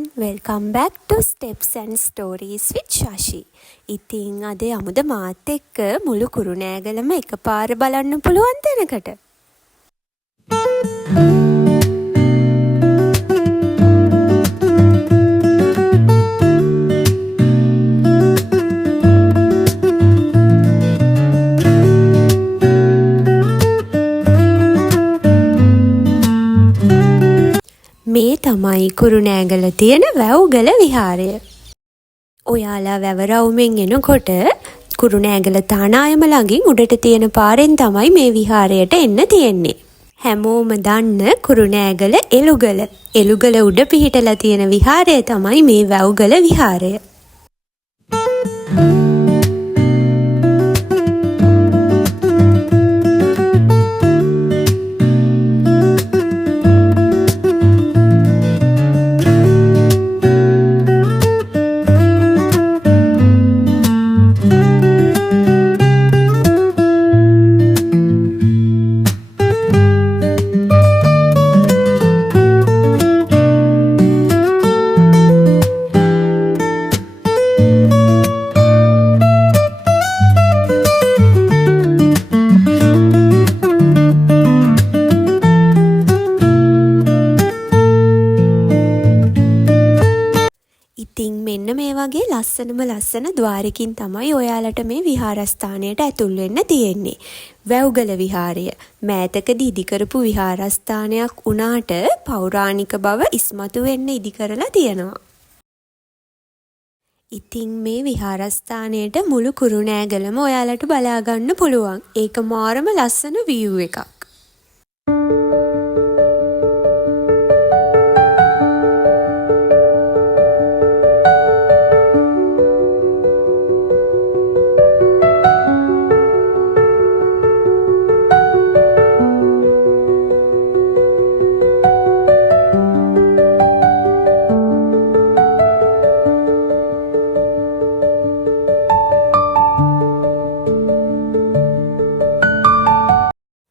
everyone, welcome back to Steps and Stories with Shashi. ඉතින් අද යමුද මාත් එක්ක මුළු කුරුණෑගලම එකපාර බලන්න පුළුවන් තැනකට. මේ තමයි කුරුණෑගල තියෙන වැව්ගල විහාරය. ඔයාලා වැව රවුමෙන් එනකොට කුරුණෑගල තානායම ළඟින් උඩට තියෙන පාරෙන් තමයි මේ විහාරයට එන්න තියෙන්නේ. හැමෝම දන්න කුරුණෑගල එළුගල. එළුගල උඩ පිහිටලා තියෙන විහාරය තමයි මේ වැව්ගල විහාරය. ඉතින් මෙන්න මේ වගේ ලස්සන ద్వාරකින් තමයි ඔයාලට මේ විහාරස්ථානයට ඇතුල් වෙන්න තියෙන්නේ. වැව්ගල විහාරය මෑතකදී ඉදි කරපු විහාරස්ථානයක් වුණාට පෞරාණික බව ඉස්මතු වෙන්න ඉදි කරලා තියෙනවා. ඉතින් මේ විහාරස්ථානයට මුළු කුරුණෑගලම ඔයාලට බලා ගන්න පුළුවන්. ඒක මාරම ලස්සන view එකක්.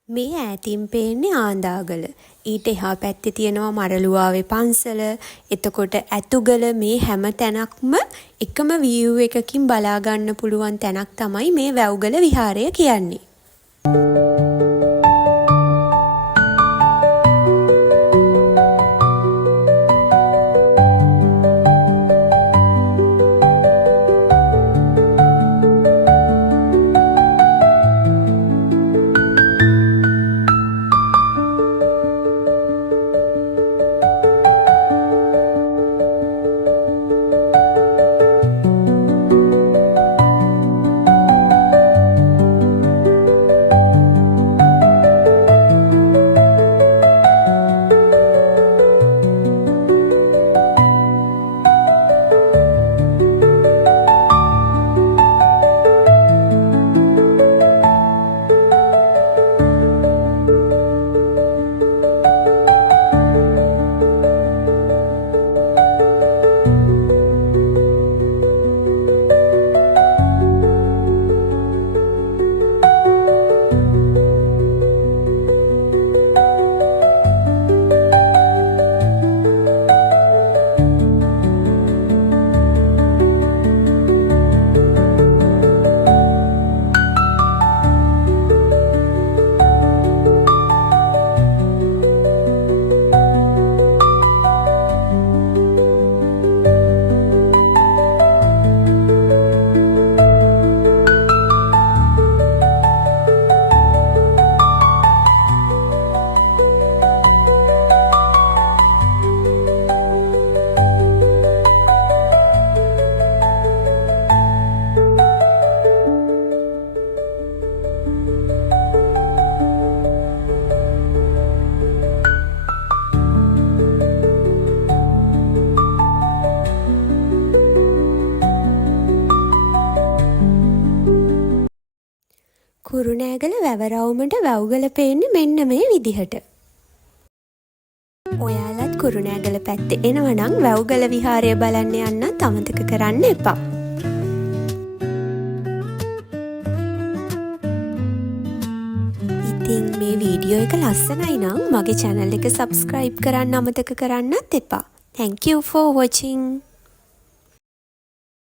මේ ඈතින් පේන්නේ ආන්දාගල. ඊට එහා පැත්තේ තියෙනවා මරළුවාවේ පන්සල. එතකොට ඇතුගල මේ හැම තැනක්ම එකම view එකකින් බලා ගන්න පුළුවන් තැනක් තමයි මේ වැව්ගල විහාරය කියන්නේ. කුරුණෑගල වැව රවුමට වැව්ගල පේන්නේ මෙන්න මේ විදිහට. ඔයාලත් කුරුණෑගල පැත්තේ එනවා නම් වැව්ගල විහාරය බලන්න යන්නත් අමතක කරන්න එපා. ඉතින් මේ වීඩියෝ එක ලස්සනයි නම් මගේ channel එක subscribe කරන්න අමතක කරන්නත් එපා. Thank you for watching.